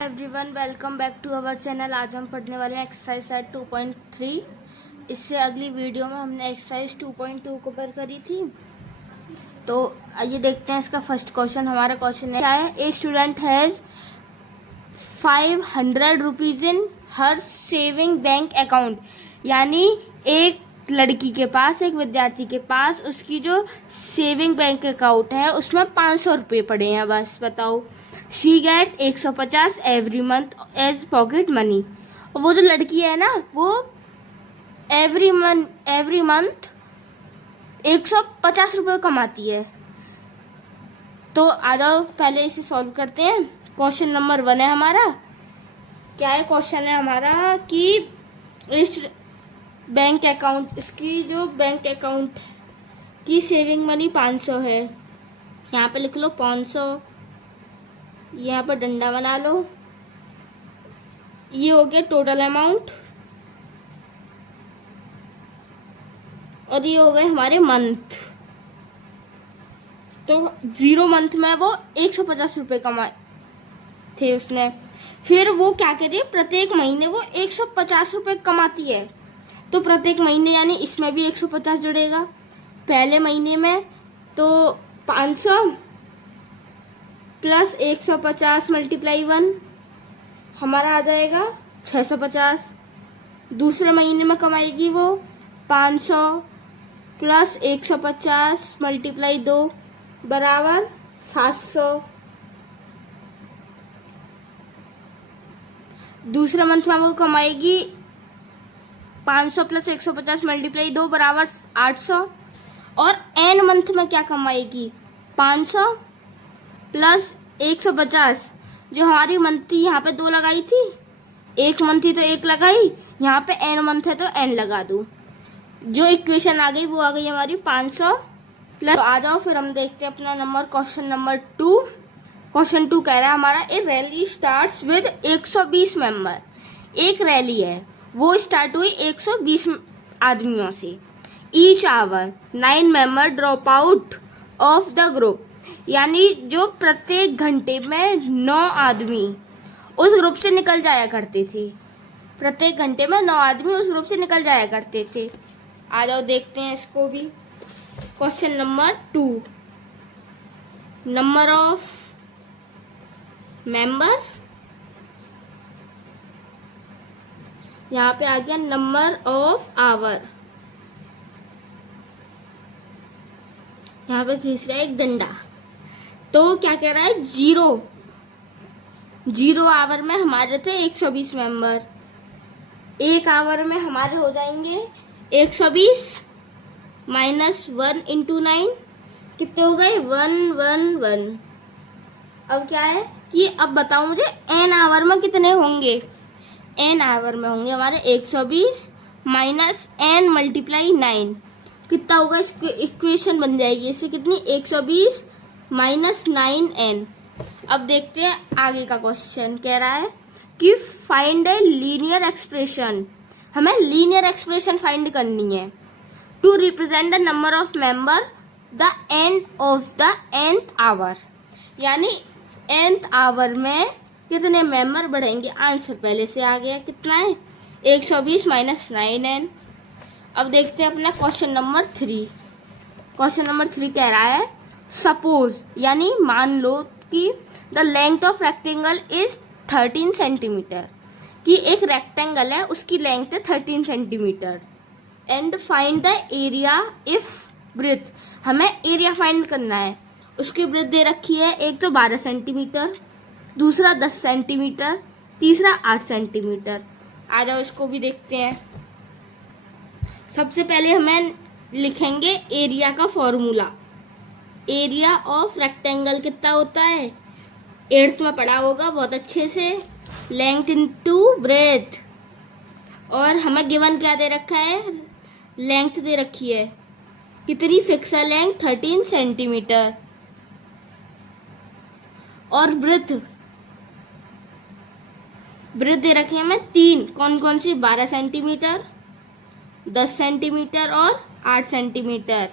Everyone, welcome back to our channel. आज हम पढ़ने वाले हैं एक्सरसाइज सेट 2.3। इससे अगली वीडियो में हमने एक्सरसाइज 2.2 कवर करी थी। तो आइए देखते हैं इसका फर्स्ट क्वेश्चन। हमारा क्वेश्चन क्या है? A student has 500 rupees in her saving bank account. यानी एक लड़की के पास, एक विद्यार्थी के पास उसकी जो सेविंग बैंक अकाउंट है उसमें 500 रुपये पड़े हैं। बस बताओ। She get 150 every month as pocket money. वो जो लड़की है ना, वो एवरी मंथ 150 रुपये कमाती है। तो आ जाओ पहले इसे सॉल्व करते हैं। क्वेश्चन नंबर 1 है हमारा। क्या है क्वेश्चन? है हमारा कि इस बैंक अकाउंट, इसकी जो बैंक अकाउंट की सेविंग मनी 500 है। यहाँ पे लिख लो 500, यहाँ पर डंडा बना लो। ये हो गया टोटल अमाउंट और ये हो गए हमारे मंथ। तो 0 मंथ में वो 150 रुपये कमाए थे उसने। फिर वो क्या करे, प्रत्येक महीने वो 150 रुपये कमाती है। तो प्रत्येक महीने यानी इसमें भी 150 जुड़ेगा। पहले महीने में तो 500 प्लस 150 मल्टीप्लाई 1 हमारा आ जाएगा 650। दूसरे महीने में कमाएगी वो 500 प्लस 150 मल्टीप्लाई 2 बराबर 700। दूसरे मंथ में वो कमाएगी 500 प्लस 150 मल्टीप्लाई 2 बराबर 800। और एन मंथ में क्या कमाएगी? 500 प्लस 150। जो हमारी मंथ थी यहाँ पे 2 लगाई थी, एक मंथ थी तो 1 लगाई, यहाँ पे एन मंथ है तो एन लगा दूं। जो इक्वेशन आ गई वो आ गई हमारी 500 प्लस। तो आ जाओ फिर हम देखते हैं अपना नंबर, क्वेश्चन नंबर 2। क्वेश्चन 2 कह रहा है हमारा, a rally starts with 120 member. एक रैली है, वो स्टार्ट हुई 120 आदमियों से। Each hour 9 member drop out of the group. यानी जो प्रत्येक घंटे में 9 आदमी उस ग्रुप से निकल जाया करते थे। प्रत्येक घंटे में 9 आदमी उस ग्रुप से निकल जाया करते थे। आ जाओ देखते हैं इसको भी। Question number 2, number of member. यहाँ पे आ गया नंबर ऑफ आवर। यहाँ पे खींच रहा है एक डंडा। तो क्या कह रहा है? 0 आवर में हमारे थे 120 मेंबर। 1 आवर में हमारे हो जाएंगे 120 माइनस 1 इंटू 9 कितने हो गए? 111। अब क्या है कि अब बताओ मुझे एन आवर में कितने होंगे? एन आवर में होंगे हमारे 120 माइनस एन मल्टीप्लाई 9 कितना होगा? इक्वेशन बन जाएगी इससे कितनी? 120 माइनस 9n। अब देखते हैं आगे का क्वेश्चन। कह रहा है कि फाइंड ए लीनियर एक्सप्रेशन। हमें लीनियर एक्सप्रेशन फाइंड करनी है to represent the number of member the end of the nth hour. यानी nth आवर में कितने मेंबर बढ़ेंगे? आंसर पहले से आ गया। कितना है? 120 माइनस 9n। अब देखते हैं अपना क्वेश्चन नंबर 3। क्वेश्चन नंबर 3 कह रहा है, सपोज यानी मान लो कि the length of rectangle is 13 centimetre. कि एक रेक्टेंगल है, उसकी लेंथ है 13 centimetre. And find the area if breadth. हमें एरिया फाइंड करना है। उसकी ब्रेथ दे रखी है, एक तो 12 सेंटीमीटर, दूसरा 10 सेंटीमीटर, तीसरा 8 सेंटीमीटर। आ जाओ इसको भी देखते हैं। सबसे पहले हमें लिखेंगे एरिया का फॉर्मूला। एरिया ऑफ रेक्टेंगल कितना होता है? 8th में पढ़ा होगा बहुत अच्छे से। Length into breadth. और हमें गिवन क्या दे रखा है? लेंथ दे रखी है कितनी? फिक्स है लेंथ 13 सेंटीमीटर। और ब्रेथ दे रखी है हमें 3। कौन कौन सी? 12 सेंटीमीटर, 10 सेंटीमीटर और 8 सेंटीमीटर।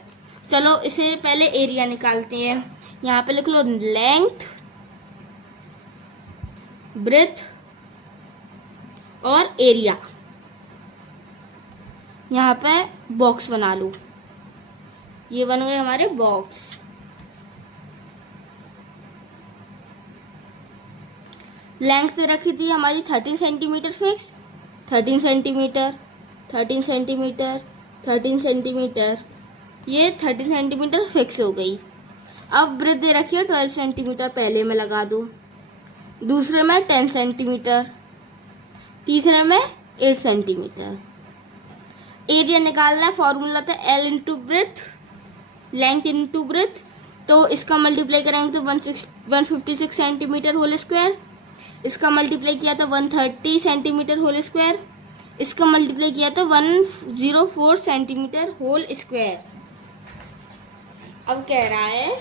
चलो इसे पहले एरिया निकालते हैं। यहाँ पे लिख लो लेंथ ब्रेथ और एरिया। यहाँ पे बॉक्स बना लो, ये बन गए हमारे बॉक्स। लेंथ से रखी थी हमारी 13 centimetre fix, 13 centimetre, 13 centimetre, 13 centimetre, ये 13 सेंटीमीटर फिक्स हो गई। अब ब्रेथ दे रखी है 12 सेंटीमीटर, पहले में लगा दो, दूसरे में 10 सेंटीमीटर, तीसरे में 8 सेंटीमीटर। एरिया निकालना है, फॉर्मूला था L into breadth, length into breadth, तो इसका मल्टीप्लाई करेंगे तो 156 सेंटीमीटर होल स्क्वायर, इसका मल्टीप्लाई किया तो 130 सेंटीमीटर होल स्क्वायर, इसका मल्टीप्लाई किया तो 104 सेंटीमीटर होल स्क्वायर। अब कह रहा है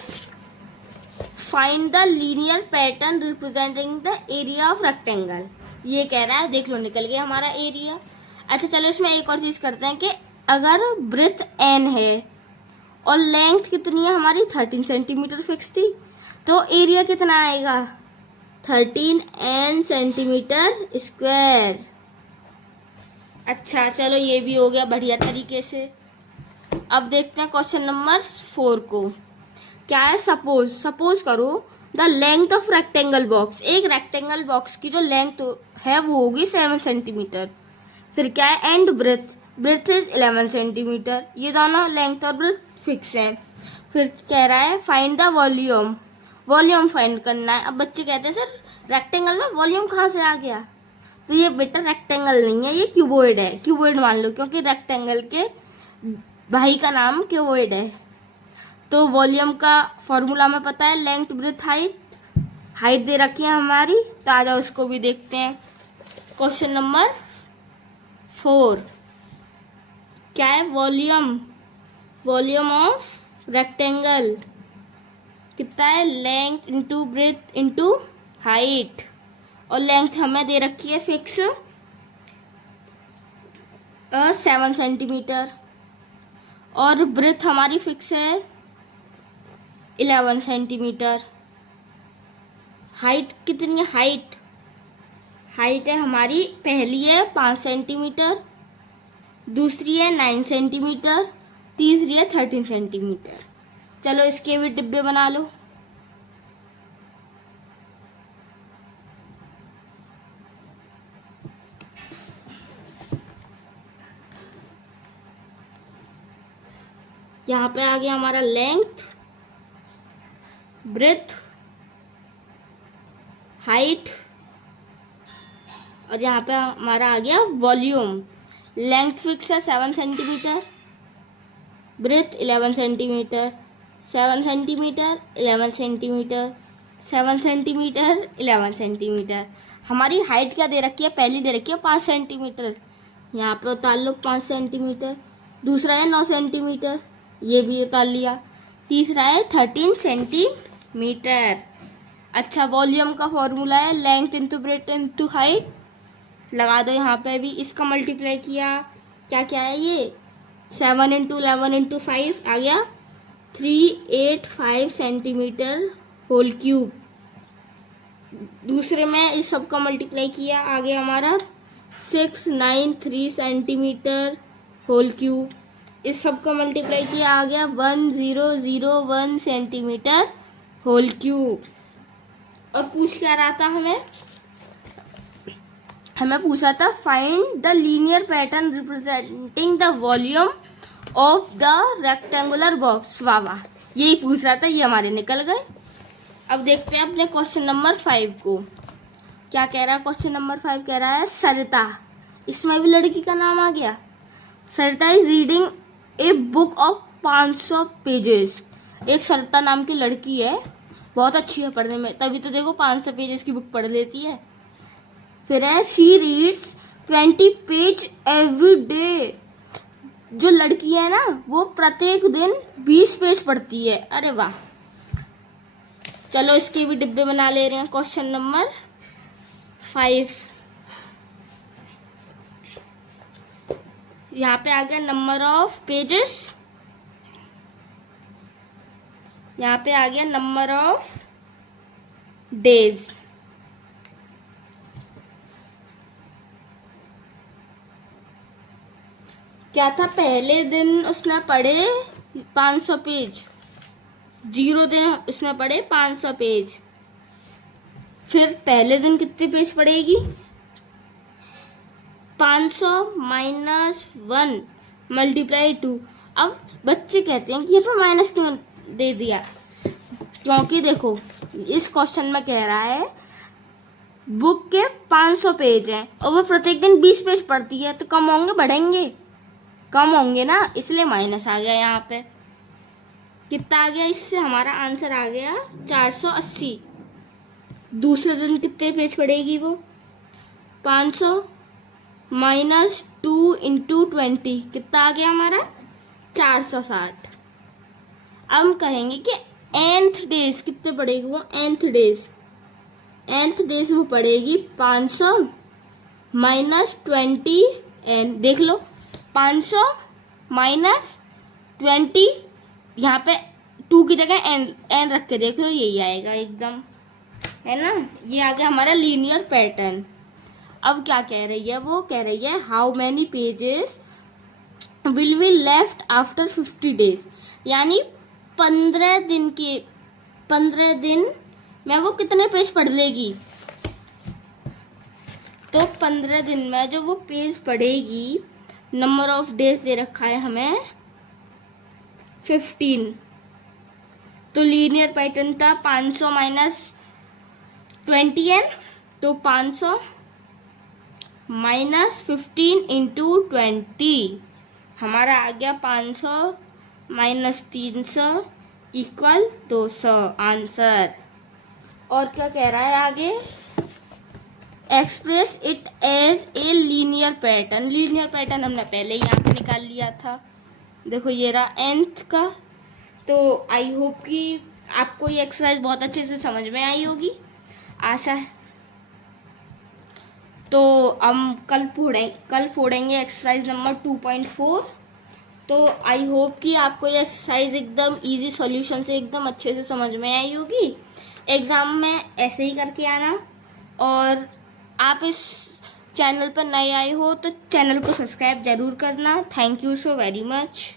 find the linear pattern representing the area of rectangle. ये कह रहा है, देख लो निकल गया हमारा एरिया। अच्छा चलो इसमें एक और चीज करते हैं कि अगर ब्रेथ n है और लेंथ कितनी है हमारी 13 सेंटीमीटर फिक्स थी, तो एरिया कितना आएगा 13n सेंटीमीटर स्क्वायर। अच्छा चलो ये भी हो गया बढ़िया तरीके से। अब देखते हैं क्वेश्चन नंबर 4 को। क्या है, सपोज करो the length of rectangle box, एक रेक्टेंगल बॉक्स की जो लेंथ है वो होगी 7 सेंटीमीटर। फिर क्या है, एंड ब्रेथ इज 11 सेंटीमीटर। ये दोनों लेंथ और ब्रेथ फिक्स है। फिर कह रहा है फाइंड द वॉल्यूम फाइंड करना है। अब बच्चे कहते हैं सर रेक्टेंगल में वॉल्यूम कहाँ से आ गया, तो ये बेटा रेक्टेंगल नहीं है, ये क्यूबॉइड है। क्यूबॉइड मान लो क्योंकि रेक्टेंगल के भाई का नाम क्यूबॉइड है। तो वॉल्यूम का फॉर्मूला में पता है, लेंथ ब्रेथ हाइट दे रखी है हमारी, तो आ जाओ उसको भी देखते हैं। क्वेश्चन नंबर 4 क्या है, वॉल्यूम ऑफ रेक्टेंगल कितना है, length into breadth into height, और लेंथ हमें दे रखी है फिक्स 7 सेंटीमीटर, और ब्रेथ हमारी फिक्स है 11 सेंटीमीटर। हाइट कितनी है, हाइट है हमारी, पहली है 5 सेंटीमीटर, दूसरी है 9 सेंटीमीटर, तीसरी है 13 सेंटीमीटर। चलो इसके भी डिब्बे बना लो। यहाँ पे आ गया हमारा लेंथ, ब्रेथ, हाइट, और यहाँ पे हमारा आ गया वॉल्यूम। लेंथ फिक्स है 7 centimetre, breadth 11 centimetre, 7 centimetre, 11 centimetre, 7 centimetre, 11 centimetre. हमारी हाइट क्या दे रखी है, पहली दे रखी है 5 सेंटीमीटर, यहाँ पे उतार लो 5 सेंटीमीटर, दूसरा है 9 सेंटीमीटर, ये भी उतार लिया, तीसरा है 13 सेंटीमीटर। अच्छा वॉल्यूम का फॉर्मूला है length into breadth into height, लगा दो यहाँ पे भी, इसका मल्टीप्लाई किया, क्या क्या है ये 7 इंटू 11 इंटू 5 आ गया 385 सेंटीमीटर होल क्यूब। दूसरे में इस सब का मल्टीप्लाई किया, आ गया हमारा 693 सेंटीमीटर होल क्यूब। इस सब का मल्टीप्लाई किया, आ गया 1001 सेंटीमीटर होल क्यूब। और पूछ क्या रहा था हमें पूछा था find the linear pattern representing the volume of the rectangular box. वाह वाह, यही पूछ रहा था, ये हमारे निकल गए। अब देखते हैं अपने क्वेश्चन नंबर 5 को। क्या कह रहा है क्वेश्चन नंबर 5, कह रहा है सरिता, इसमें भी लड़की का नाम आ गया। Sarita is reading a book of 500 pages. एक सरिता नाम की लड़की है, बहुत अच्छी है पढ़ने में, तभी तो देखो 500 पेजेस की बुक पढ़ लेती है। फिर है she reads 20 page every day. जो लड़की है ना वो प्रत्येक दिन 20 पेज पढ़ती है। अरे वाह, चलो इसके भी डिब्बे बना ले रहे हैं। क्वेश्चन नंबर 5, यहाँ पे आ गया नंबर ऑफ पेजेस, यहाँ पे आ गया नंबर ऑफ डेज। क्या था, पहले दिन उसने पढ़े 500 पेज, 0 दिन उसने पढ़े 500 पेज। फिर पहले दिन कितने पेज पढ़ेगी, 500 माइनस 1 मल्टीप्लाई 2। अब बच्चे कहते हैं कि ये तो माइनस क्यों दे दिया, क्योंकि देखो इस क्वेश्चन में कह रहा है बुक के 500 पेज हैं और वो प्रत्येक दिन 20 पेज पढ़ती है, तो कम होंगे बढ़ेंगे, कम होंगे ना, इसलिए माइनस आ गया यहाँ पे। कितना आ गया, इससे हमारा आंसर आ गया 480। दूसरे दिन कितने पेज पढ़ेगी वो, 500 माइनस 2 इंटू 20, कितना आ गया हमारा 460। अब हम कहेंगे कि nth डेज कितने पढ़ेगी वो, nth डेज वो पढ़ेगी 500 माइनस 20 n। देख लो 500 माइनस 20, यहाँ पे 2 की जगह n रख के देख लो, यही आएगा एकदम, है ना। ये आ गया हमारा लीनियर पैटर्न। अब क्या कह रही है, वो कह रही है how many pages will be left after 50 days, यानी 15 दिन में वो कितने पेज पढ़ लेगी। तो 15 दिन में जो वो पेज पढ़ेगी, नंबर ऑफ डेज दे रखा है हमें 15। तो लीनियर पैटर्न था 500 माइनस 20n, तो 500 माइनस 15 इंटू 20, हमारा आ गया 500 माइनस 300 इक्वल 200 आंसर। और क्या कह रहा है आगे, express it as a linear pattern. Linear pattern हमने पहले ही यहाँ पे निकाल लिया था, देखो ये रहा nth का। तो आई होप कि आपको ये एक्सरसाइज बहुत अच्छे से समझ में आई होगी, आशा है। तो हम कल फोड़ेंगे एक्सरसाइज नंबर 2.4। तो आई होप कि आपको ये एक्सरसाइज एकदम इजी सॉल्यूशन से एकदम अच्छे से समझ में आई होगी। एग्जाम में ऐसे ही करके आना, और आप इस चैनल पर नए आए हो तो चैनल को सब्सक्राइब जरूर करना। Thank you so very much.